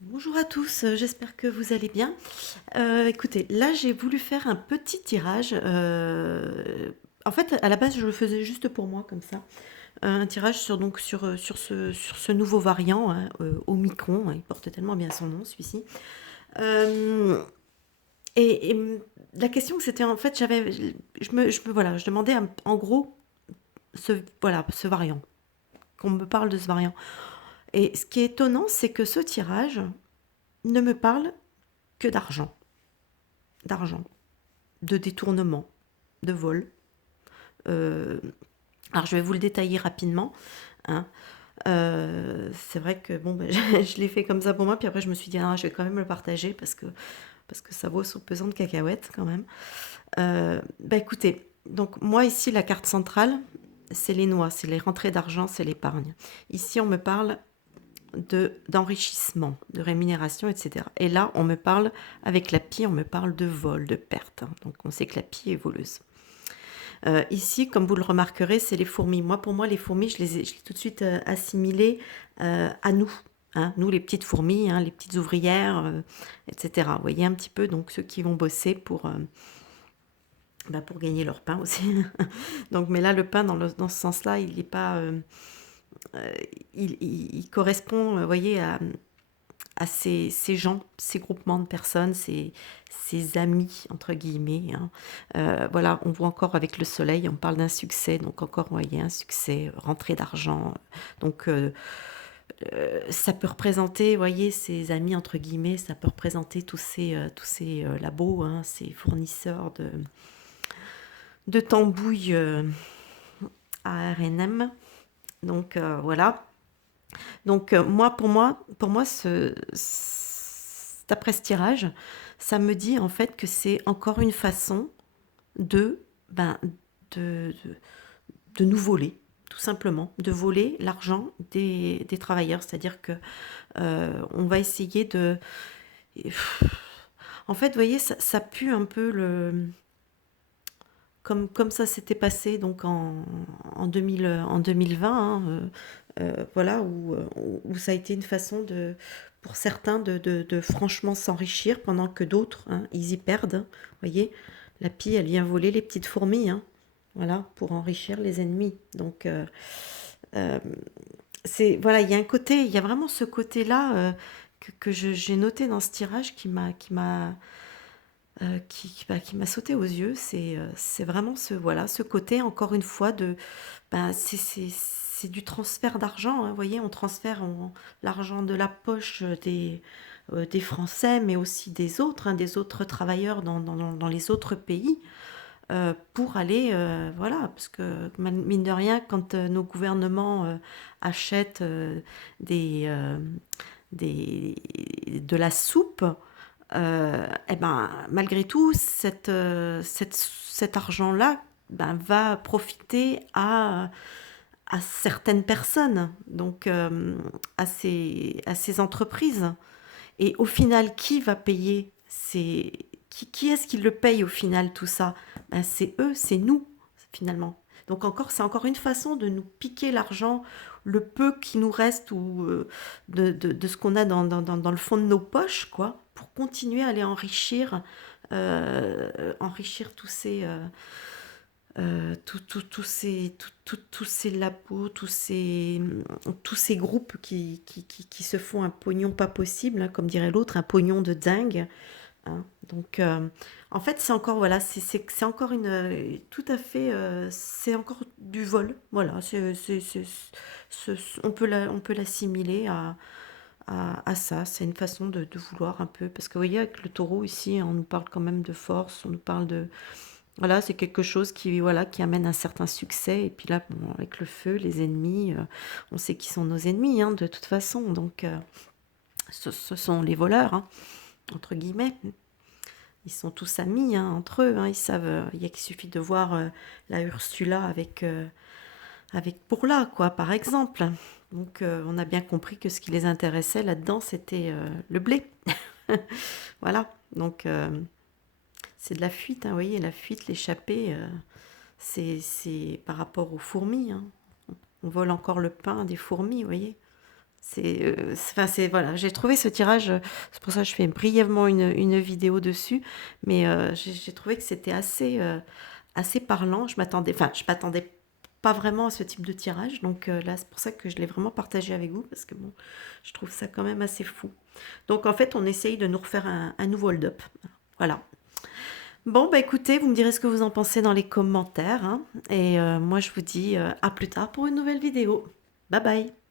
Bonjour à tous, j'espère que vous allez bien. Écoutez, là, j'ai voulu faire un petit tirage, en fait, à la base, je le faisais juste pour moi comme ça. Un tirage sur ce nouveau variant, hein, Omicron, hein, il porte tellement bien son nom celui-ci. Hem la question que c'était en fait, je demandais en gros ce variant, qu'on me parle de ce variant et ce qui est étonnant, c'est que ce tirage ne me parle que d'argent, de détournement, de vol. Euh, alors je vais vous le détailler rapidement, hein. C'est vrai que bon, ben, je l'ai fait comme ça pour moi, puis après je me suis dit ah, je vais quand même le partager parce que ça vaut son pesant de cacahuètes quand même. Bah écoutez, donc moi ici la carte centrale, c'est les noix, c'est les rentrées d'argent, c'est l'épargne. Ici on me parle d'enrichissement, de rémunération, etc. Et là, on me parle, avec la pie, on me parle de vol, de perte, hein. Donc on sait que la pie est voleuse. Ici, comme vous le remarquerez, c'est les fourmis. Moi, pour moi, les fourmis, je l'ai tout de suite assimilées à nous. Hein, nous, les petites fourmis, hein, les petites ouvrières, etc. Vous voyez un petit peu, donc ceux qui vont bosser pour gagner leur pain aussi. Donc, mais là, le pain, dans ce sens-là, il n'est pas... euh, il correspond, vous voyez, à ces gens, ces groupements de personnes, ces amis, entre guillemets, hein. Voilà, on voit encore avec le soleil, on parle d'un succès, donc encore, vous voyez, un succès, rentrée d'argent. Donc, ça peut représenter, vous voyez, ces amis, entre guillemets, ça peut représenter tous ces labos, hein, ces fournisseurs de tambouilles à RNM. Donc, voilà. Donc pour moi, d'après ce tirage, ça me dit en fait que c'est encore une façon de, ben, de, de, de nous voler, tout simplement, de voler l'argent des travailleurs. C'est-à-dire que on va essayer de... En fait, vous voyez, ça pue un peu comme ça s'était passé donc en 2020, hein, voilà, où ça a été une façon pour certains de franchement s'enrichir pendant que d'autres, hein, ils y perdent. Vous voyez, la pie, elle vient voler les petites fourmis, hein, voilà, pour enrichir les ennemis. Donc, euh, voilà, il y a vraiment ce côté-là que j'ai noté dans ce tirage qui m'a sauté aux yeux. C'est vraiment ce côté, encore une fois, c'est du transfert d'argent, hein. Vous voyez, on transfère l'argent de la poche des Français, mais aussi des autres, hein, des autres travailleurs dans les autres pays, pour aller, voilà, parce que mine de rien, quand nos gouvernements achètent des, de la soupe, eh ben, malgré tout, cet argent-là ben, va profiter à certaines personnes, donc à ces entreprises. Et au final, qui va payer qui est-ce qui le paye au final tout ça? Ben, c'est eux, c'est nous, finalement. Donc c'est encore une façon de nous piquer l'argent, le peu qui nous reste ou de ce qu'on a dans le fond de nos poches, quoi, pour continuer à aller enrichir tous ces labos, tous ces groupes qui se font un pognon pas possible, hein, comme dirait l'autre, un pognon de dingue, hein. Donc, en fait, c'est encore, voilà, c'est encore tout à fait, c'est encore du vol. Voilà, on peut l'assimiler à ça. C'est une façon de vouloir un peu, parce que vous voyez, avec le taureau ici, on nous parle quand même de force, on nous parle de, voilà, c'est quelque chose qui, voilà, qui amène un certain succès. Et puis là, bon, avec le feu, les ennemis, on sait qui sont nos ennemis, hein, de toute façon. Donc, ce sont les voleurs, hein, entre guillemets. Ils sont tous amis, hein, entre eux, hein, ils savent. Il suffit de voir la Ursula avec Bourla, quoi, par exemple. Donc, on a bien compris que ce qui les intéressait là-dedans, c'était le blé. Voilà. Donc, c'est de la fuite, hein, vous voyez, la fuite, l'échappée, c'est par rapport aux fourmis, hein. On vole encore le pain des fourmis, vous voyez. Enfin, voilà, j'ai trouvé ce tirage, c'est pour ça que je fais brièvement une vidéo dessus, mais j'ai trouvé que c'était assez parlant. Je m'attendais pas vraiment à ce type de tirage, donc là, c'est pour ça que je l'ai vraiment partagé avec vous, parce que bon, je trouve ça quand même assez fou. Donc en fait, on essaye de nous refaire un nouveau hold-up. Voilà. Bon, bah écoutez, vous me direz ce que vous en pensez dans les commentaires, hein, et moi, je vous dis à plus tard pour une nouvelle vidéo. Bye bye.